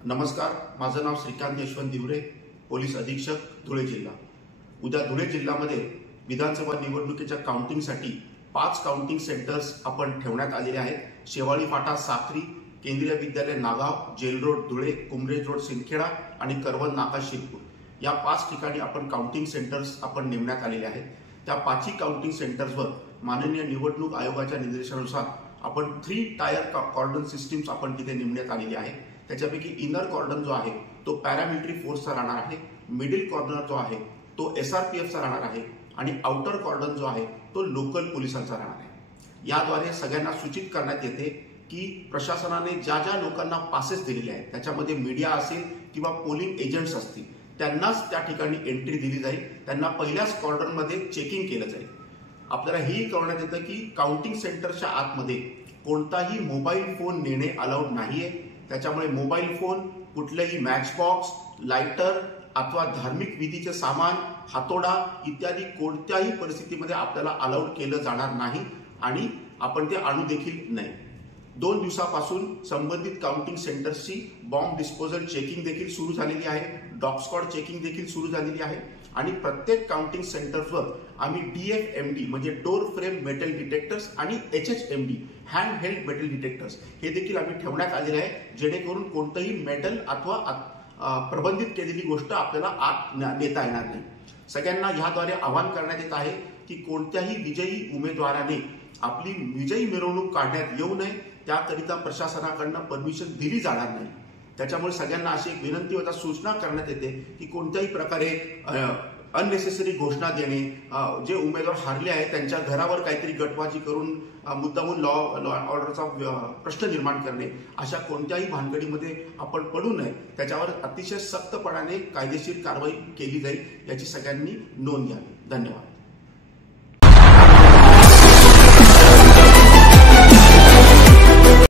नमस्कार, माझं नाव श्रीकांत यशवंत दिवरे, पोलीस अधीक्षक, धुळे जिल्हा। उद्या धुळे जिल्ह्यामध्ये विधानसभा निवडणुकीच्या काउंटिंगसाठी 5 काउंटिंग सेंटर्स आपण ठेवण्यात आलेले आहेत। शेवाळी फाटा Sakri, Kendriya Vidyalaya Nagaon, jail road Dhule, Kumrej road Sindkheda आणि करवंद नाका शिरपूर या 5 ठिकाणी आपण काउंटिंग सेंटर्स आपण नेमण्यात आलेले आहेत। त्या 5ही काउंटिंग सेंटर्सवर माननीय निवडणूक आयोगाच्या निर्देशानुसार आपण 3 टायर कॉर्डन सिस्टीम्स आपण तिथे नेमण्यात आलेली आहे। त्याच्यापैकी इनर कॉर्डन जो आहे तो पॅरामिलिटरी फोर्सचा राहणार आहे, मिडिल कॉर्नर जो आहे तो SRPFचा राहणार आहे आणि आउटर कॉर्डन जो आहे तो लोकल पोलिसांचा राहणार आहे। याद्वारे सगळ्यांना सूचित करण्यात येते की प्रशासनाने ज्या ज्या लोकांना पासेस दिलेले आहेत त्याच्यामध्ये मीडिया असेल किंवा पोलिंग एजंट्स असतील त्यांनाच त्या ठिकाणी एंट्री दिली जाईल। त्यांना पहिल्याच कॉर्डनमध्ये चेकिंग केलं जाईल। आपल्याला हेही कळवण्यात येतं की काउंटिंग सेंटरच्या आतमध्ये कोणताही मोबाईल फोन नेणे अलाउड नाहीये। त्याच्यामुळे मोबाईल फोन, कुठलेही मॅच बॉक्स, लाइटर अथवा धार्मिक विधीचे सामान, हातोडा इत्यादी कोणत्याही परिस्थितीमध्ये आपल्याला अलाउड केलं जाणार नाही आणि आपण ते आणू देखील नाही। 2 दिवसापासून संबंधित काउंटिंग सेंटर्सची बॉम्ब डिस्पोजल चेकिंग देखील सुरू झालेली आहे, डॉग स्क्वॉड चेकिंग देखील सुरू झालेली आहे आणि प्रत्येक काउंटिंग सेंटर्सवर आम्ही DFMD म्हणजे डोर फ्रेम मेटल डिटेक्टर्स आणि HHMD hand held metal detectors हे देखील आम्ही ठेवण्यात आलेले आहे, जेणेकरून कोणतंही मेटल अथवा प्रबंधित केलेली गोष्ट आपल्याला आत नेता येणार नाही। सगळ्यांना ह्याद्वारे आवाहन करण्यात येत आहे की कोणत्याही विजयी उमेदवाराने आपली विजयी मिरवणूक काढण्यात येऊ नये, त्याकरिता प्रशासनाकडून परमिशन दिली जाणार नाही। त्याच्यामुळे सगळ्यांना अशी एक विनंती होता, सूचना करण्यात येते की कोणत्याही प्रकारे अननेसेसरी घोषणा देणे, जे उमेदवार हारले आहेत त्यांच्या घरावर काहीतरी गटबाजी करून मुद्दामून लॉ ऑर्डरचा प्रश्न निर्माण करणे, अशा कोणत्याही भानगडीमध्ये आपण पडू नये। त्याच्यावर अतिशय सक्तपणाने कायदेशीर कारवाई केली जाईल याची सगळ्यांनी नोंद घ्यावी। धन्यवाद।